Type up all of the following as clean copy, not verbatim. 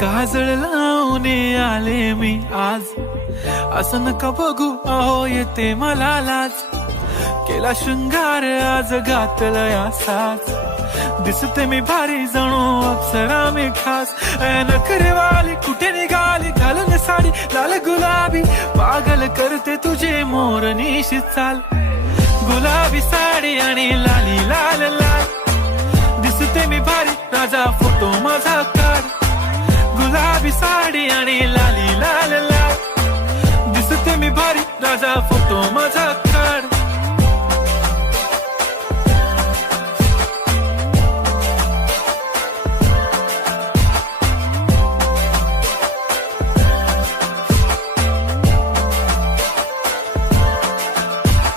काजळ लावून आले मी आज, असं नका बघू अहो येते मला लाज. केला शृंगार आज घातला साज, दिसते मी भारी जणू अप्सरा मी खास. नखरेवाली कुठे निघाली घालून साडी लाल गुलाबी, पागल करते तुझे मोरनीशी चाल. गुलाबी साडी आणि लाली लाल लाल, दिसते मी भारी राजा फोटो माझा काढ. गुलाबी साडी आणि लाली लाल लाल, दिसते मी भारी राजा फोटो माझा काढ.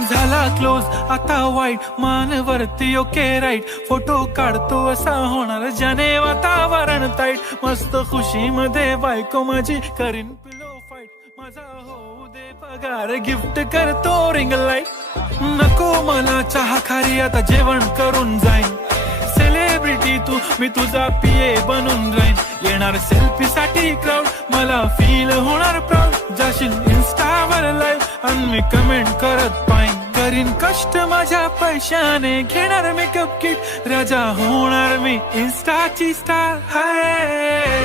झाला क्लोज आता वाईट, मानवरती ओके राईट. फोटो काढतो असा होणार ज्याने वातावरण ताईट. मस्त खुशी मध्ये बायको माझी करीन पिलो फाईट. माझा होऊ दे पगार गिफ्ट करतो रिंग लाईट. नको मला चहा खारी आता जेवण करून जाईन. सेलिब्रिटी तू मी तुझा पिये बनून राहीन. येणार सेल्फी साठी क्राऊड मला फील होणार प्राऊड. जाशील इन्स्टावर लाईव्ह आणि मी कमेंट करत पाहिन. करीन कष्ट माझ्या पैशाने घेणार मेकअप किट. राजा होणार मी इन्स्टाची स्टार. हाय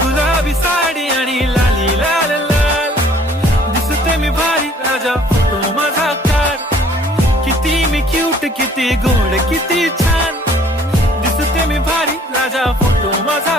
गुलाबी साडी आणि लाली लाल लाल, दिसते मी भारी राजा फोटो माझा काढ. किती मी क्यूट किती गोड किती छान, दिसते मी भारी राजा फोटो माझा.